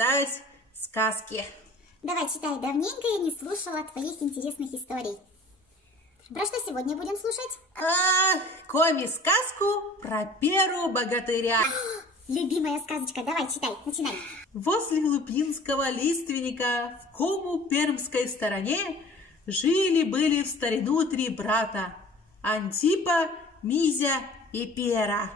читать сказки. Давай, читай. Давненько я не слушала твоих интересных историй. Про что сегодня будем слушать? Коми-сказку про Перу богатыря. Любимая сказочка. Давай, читай. Начинай. Возле Лупинского лиственника в Кому-Пермской стороне жили-были в старину 3 брата – Антипа, Мизя и Пера.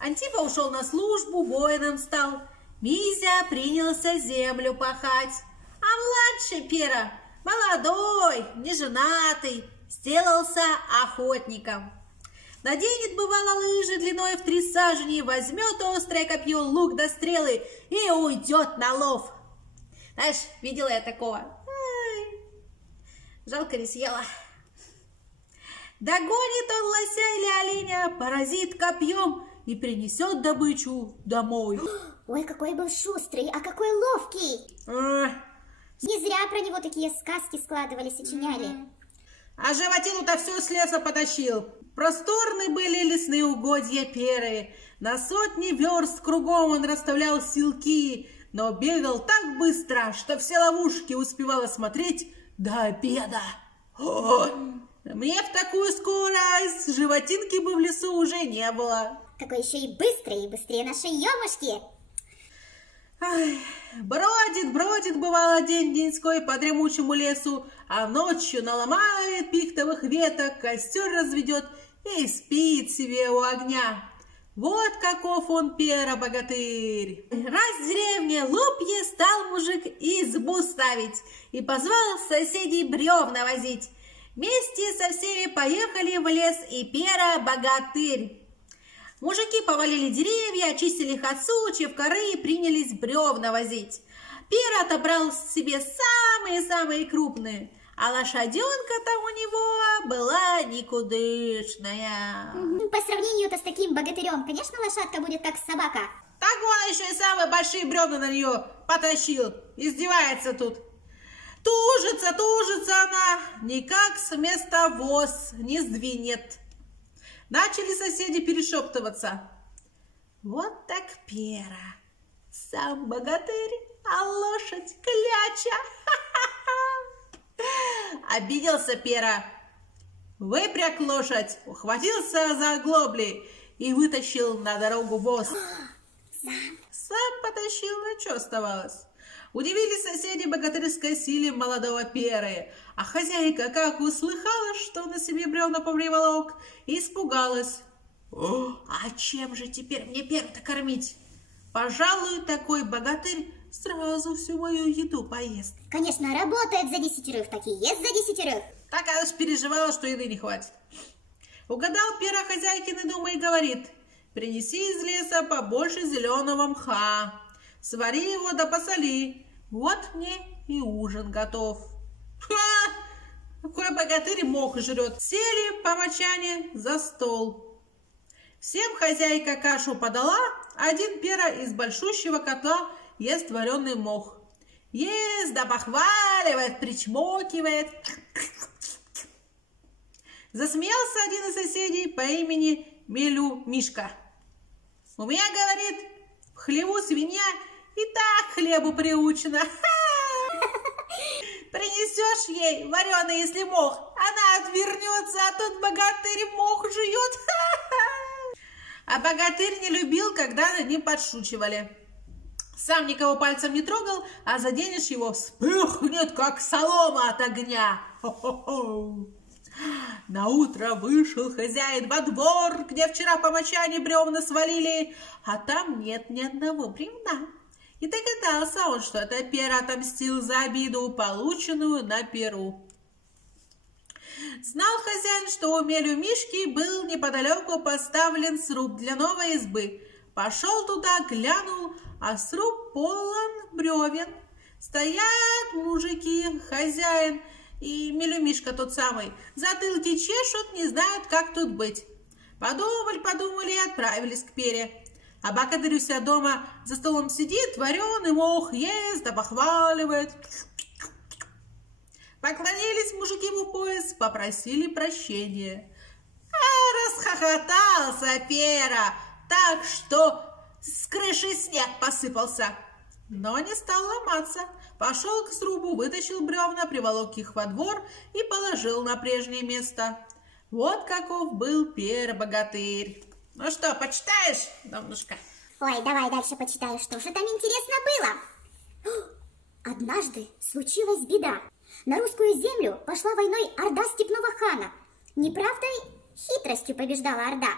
Антипа ушел на службу, воином стал. Мизя принялся землю пахать. А младший Пера, молодой, неженатый, сделался охотником. Наденет, бывало, лыжи длиной в 3 сажени, возьмет острое копье, лук да стрелы и уйдет на лов. Знаешь, видела я такого. Жалко, не съела. Догонит он лося или оленя, поразит копьем и принесет добычу домой. Ой, какой был шустрый, а какой ловкий. Не зря про него такие сказки складывали, сочиняли. А животину-то все с леса потащил. Просторны были лесные угодья Перы. На сотни верст кругом он расставлял силки, но бегал так быстро, что все ловушки успевал осмотреть до обеда. Мне в такую скорость животинки бы в лесу уже не было. Какой еще и быстрый, и быстрее нашей Емушки. Бродит, бывало, день-деньской по дремучему лесу, а ночью наломает пихтовых веток, костер разведет и спит себе у огня. Вот каков он, Пера-богатырь. Раз в деревне Лупье стал мужик избу ставить и позвал соседей бревна возить. Вместе со всеми поехали в лес и Пера-богатырь. Мужики повалили деревья, очистили их от сучьев, коры и принялись бревна возить. Пера отобрал себе самые-самые крупные, а лошаденка-то у него была никудышная. По сравнению-то с таким богатырем, конечно, лошадка будет как собака. Так он еще и самые большие бревна на нее потащил. Издевается тут. Тужится она, никак с места воз не сдвинет. Начали соседи перешептываться. Вот так Пера, сам богатырь, а лошадь кляча. Обиделся Пера, выпряг лошадь, ухватился за оглобли и вытащил на дорогу воз. Сам потащил, ну что оставалось? Удивились соседи богатырской силе молодого Перы, а хозяйка, как услыхала, что на себе бревна повриволок, испугалась. А чем же теперь мне Перу-то кормить? Пожалуй, такой богатырь сразу всю мою еду поест. Конечно, работает за 10, так и ест за 10. Так она ж переживала, что еды не хватит. Угадал Пера хозяйкины думы и говорит: принеси из леса побольше зеленого мха. Свари его да посоли, вот мне и ужин готов. Какой богатырь мох жрет. Сели по мочане за стол. Всем хозяйка кашу подала, один Пера из большущего котла ест вареный мох. Ест да похваливает, причмокивает. Засмеялся один из соседей по имени Мелю Мишка. У меня, говорит, в хлеву свинья и так хлебу приучена. Принесешь ей вареный, если мох, она отвернется, а тут богатырь мох жует. А богатырь не любил, когда над ним подшучивали. Сам никого пальцем не трогал, а заденешь его, вспыхнет, как солома от огня. Наутро вышел хозяин во двор, где вчера по мочане бревна свалили, а там нет ни одного бревна. И догадался он, что это Пера отомстил за обиду, полученную на Перу. Знал хозяин, что у Мелю Мишки был неподалеку поставлен сруб для новой избы. Пошел туда, глянул, а сруб полон бревен. Стоят мужики, хозяин и Мелюмишка тот самый, затылки чешут, не знают, как тут быть. Подумали и отправились к Пере. А богатырь у себя дома за столом сидит, вареный мох ест, да похваливает. Поклонились мужики ему в пояс, попросили прощения. А расхохотался Пера так, что с крыши снег посыпался. но не стал ломаться. Пошел к срубу, вытащил бревна, приволок их во двор и положил на прежнее место. Вот каков был Пера-богатырь. Ну что, почитаешь, Домнушка? Ой, давай дальше почитаю, что же там интересно было. Однажды случилась беда. На русскую землю пошла войной орда степного хана. Неправдой, хитростью побеждала орда.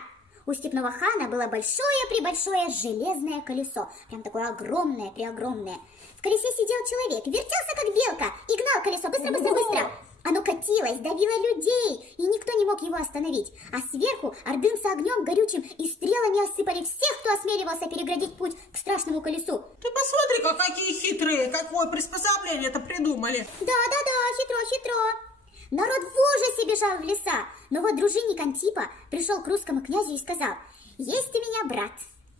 У степного хана было большое-пребольшое железное колесо. Прям такое огромное-преогромное. В колесе сидел человек, вертелся как белка и гнал колесо быстро-быстро-быстро. Оно катилось, давило людей, и никто не мог его остановить. А сверху ордынцы огнем горючим и стрелами осыпали всех, кто осмеливался переградить путь к страшному колесу. Ты посмотри-ка, какие хитрые, какое приспособление-то придумали. Да, хитро. Народ в ужасе бежал в леса. Но вот дружинник Антипа пришел к русскому князю и сказал: «Есть у меня брат,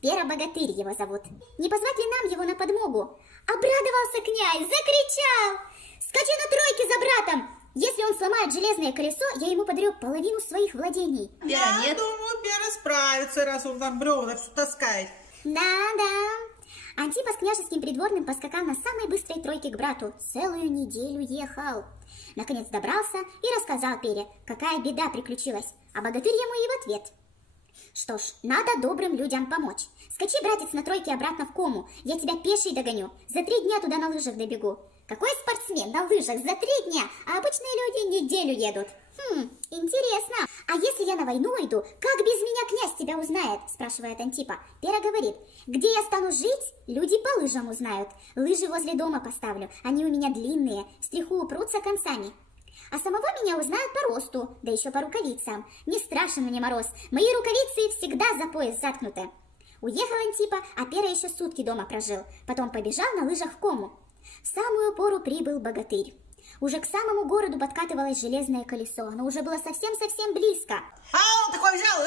Пера-богатырь его зовут. Не позвать ли нам его на подмогу?» Обрадовался князь, закричал: «Скачи на тройке за братом! Если он сломает железное колесо, я ему подарю половину своих владений». Я думаю, Пера справится, раз он там бревна все таскает. Да. Антипа с княжеским придворным поскакал на самой быстрой тройке к брату. Целую неделю ехал. Наконец добрался и рассказал Пере, какая беда приключилась. А богатырь ему и в ответ: «Что ж, надо добрым людям помочь. Скачи, братец, на тройке обратно в Кому. Я тебя пешей догоню. За 3 дня туда на лыжах добегу». Какой спортсмен на лыжах за 3 дня, а обычные люди неделю едут? Интересно. А если я на войну иду, как без меня князь тебя узнает? Спрашивает Антипа. Пера говорит: где я стану жить, люди по лыжам узнают. Лыжи возле дома поставлю, они у меня длинные, стриху упрутся концами. А самого меня узнают по росту, да еще по рукавицам. Не страшен мне мороз, мои рукавицы всегда за пояс заткнуты. Уехал Антипа, а Пера еще сутки дома прожил. Потом побежал на лыжах в Кому. В самую пору прибыл богатырь. Уже к самому городу подкатывалось железное колесо. Оно уже было совсем-совсем близко. А он такой взял,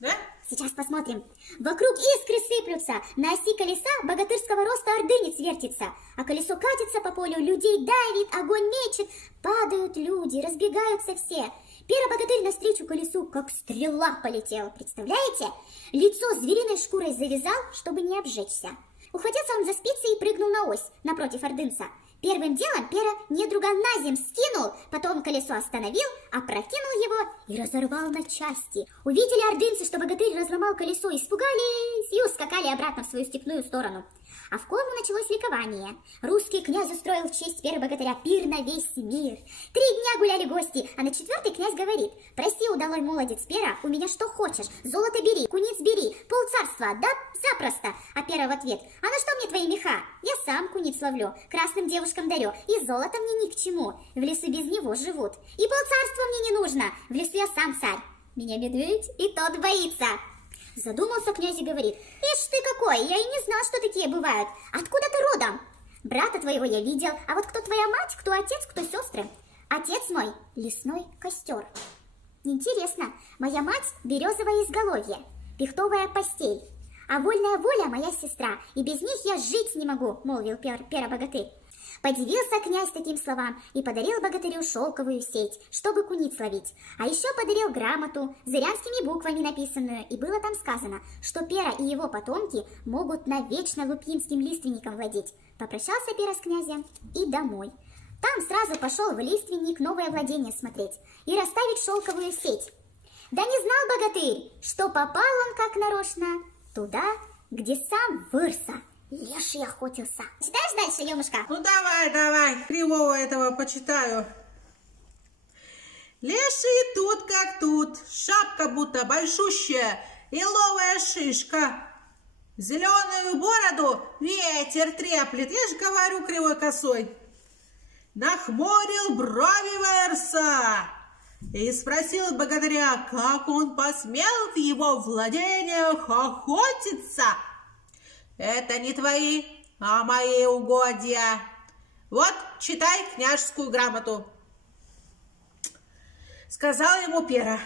да? Сейчас посмотрим. Вокруг искры сыплются. На оси колеса богатырского роста ордынец вертится. А колесо катится по полю, людей давит, огонь мечет. Падают люди, разбегаются все. Пера-богатырь навстречу колесу, как стрела, полетел. Представляете? Лицо звериной шкурой завязал, чтобы не обжечься. Ухватился он за спицы и прыгнул на ось, напротив ордынца. Первым делом Пера недруга на земь скинул, потом колесо остановил, опрокинул его и разорвал на части. Увидели ордынцы, что богатырь разломал колесо, испугались и ускакали обратно в свою степную сторону. А в Кому началось ликование. Русский князь устроил в честь Пера-богатыря пир на весь мир. 3 дня гуляли гости, а на 4-й князь говорит: «Прости, удалой молодец Пера, у меня что хочешь, золото бери, куниц бери, полцарства, да запросто». А Пера в ответ: «А на что мне твои меха? Я сам куниц ловлю, красным девушкам дарю, и золото мне ни к чему, в лесу без него живут. И полцарства мне не нужно, в лесу я сам царь. Меня медведь и тот боится». Задумался князь и говорит: «Ишь ты какой, я и не знал, что такие бывают. Откуда ты родом?» «Брата твоего я видел, а вот кто твоя мать, кто отец, кто сестры?» «Отец мой — лесной костер». «Интересно, моя мать — березовое изголовье, пихтовая постель, а вольная воля — моя сестра, и без них я жить не могу», — молвил Пера-богатырь. Подивился князь таким словам и подарил богатырю шелковую сеть, чтобы куниц ловить. А еще подарил грамоту, зырянскими буквами написанную, и было там сказано, что Пера и его потомки могут навечно лупинским лиственником владеть. Попрощался Пера с князем и домой. Там сразу пошел в лиственник новое владение смотреть и расставить шелковую сеть. Да не знал богатырь, что попал он как нарочно туда, где сам Вырса, леший, охотился. Читаешь дальше, Емушка? Ну давай, кривого этого почитаю. Леший тут как тут, шапка будто большущая и ловая шишка. Зеленую бороду ветер треплет, я же говорю кривой косой. Нахмурил брови Вырса и спросил богатыря, как он посмел в его владениях охотиться. «Это не твои, а мои угодья. Вот, читай княжескую грамоту», — сказал ему Пера.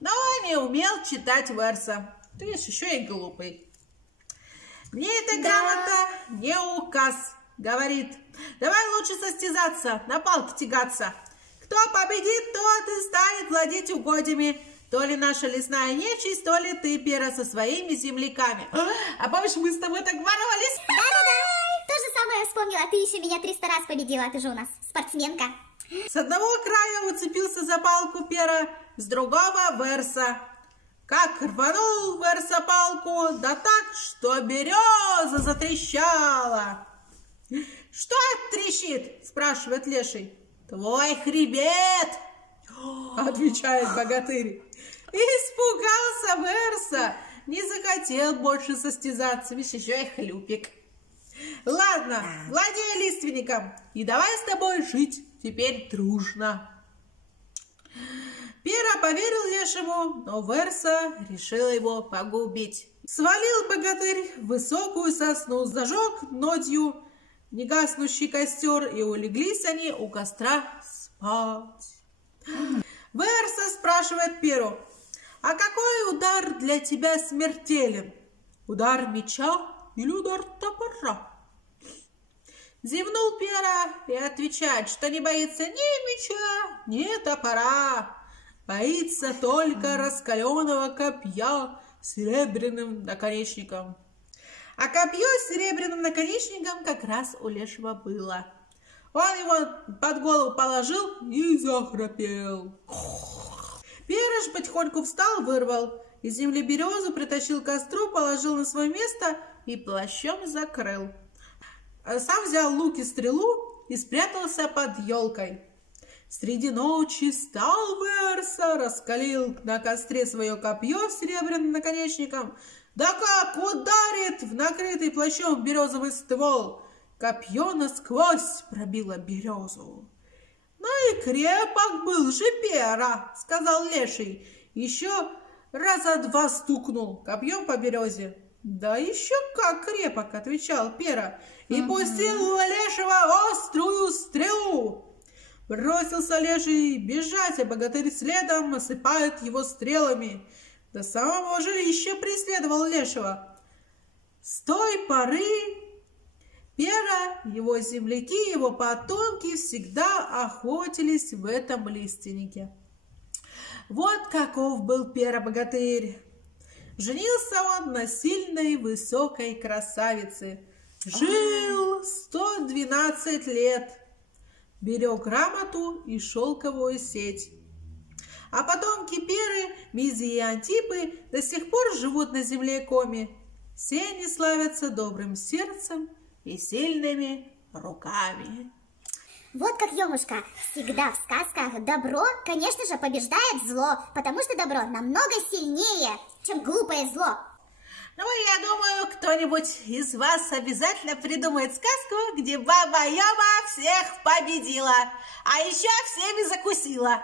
Но не умел читать Вырса. Ты еще и глупый. «Мне эта грамота не указ», — говорит. «Давай лучше состязаться, на палке тягаться. Кто победит, тот и станет владеть угодьями. То ли наша лесная нечисть, то ли ты, Пера, со своими земляками». А помнишь, мы с тобой так ворвались? Да-да-да. а ты еще меня 300 раз победила, ты же у нас спортсменка. С одного края уцепился за палку Пера, с другого Верса. Как рванул Верса палку, да так, что береза затрещала. «Что трещит?» – спрашивает Леший. «Твой хребет!» – отвечает богатырь. Испугался Верса, не захотел больше состязаться, ведь еще и хлюпик. «Ладно, владей лиственником, и давай с тобой жить теперь дружно». Пера поверил Лешему, но Верса решил его погубить. Свалил богатырь в высокую сосну, зажег ночью негаснущий костер, и улеглись они у костра спать. Верса спрашивает Перу: «А какой удар для тебя смертелен? Удар меча или удар топора?» Зевнул Пера и отвечает, что не боится ни меча, ни топора. Боится только раскаленного копья с серебряным наконечником. А копье с серебряным наконечником как раз у Лешего было. Он его под голову положил и захрапел. Пера же потихоньку встал, вырвал из земли березу, притащил к костру, положил на свое место и плащом закрыл. Сам взял лук и стрелу и спрятался под елкой. Среди ночи встал Верса, раскалил на костре свое копье с серебряным наконечником, да как ударит в накрытый плащом березовый ствол! Копье насквозь пробило березу. «Ну и крепок был же Пера», — сказал Леший. Еще раза два стукнул копьем по березе. «Да еще как крепок», — отвечал Пера, и пустил у Лешего острую стрелу. Бросился Леший бежать, а богатырь следом осыпает его стрелами. До самого жилища преследовал Лешего. С той поры Пера, его земляки, его потомки всегда охотились в этом лиственнике. Вот каков был Пера-богатырь. Женился он на сильной высокой красавице. Жил 112 лет. Берег грамоту и шелковую сеть. А потомки Перы, Мизии и Антипы до сих пор живут на земле Коми. Все они славятся добрым сердцем и сильными руками. Вот как, Емушка, всегда в сказках добро, конечно же, побеждает зло, потому что добро намного сильнее, чем глупое зло. Ну, я думаю, кто-нибудь из вас обязательно придумает сказку, где Баба Яма всех победила, а еще всеми закусила.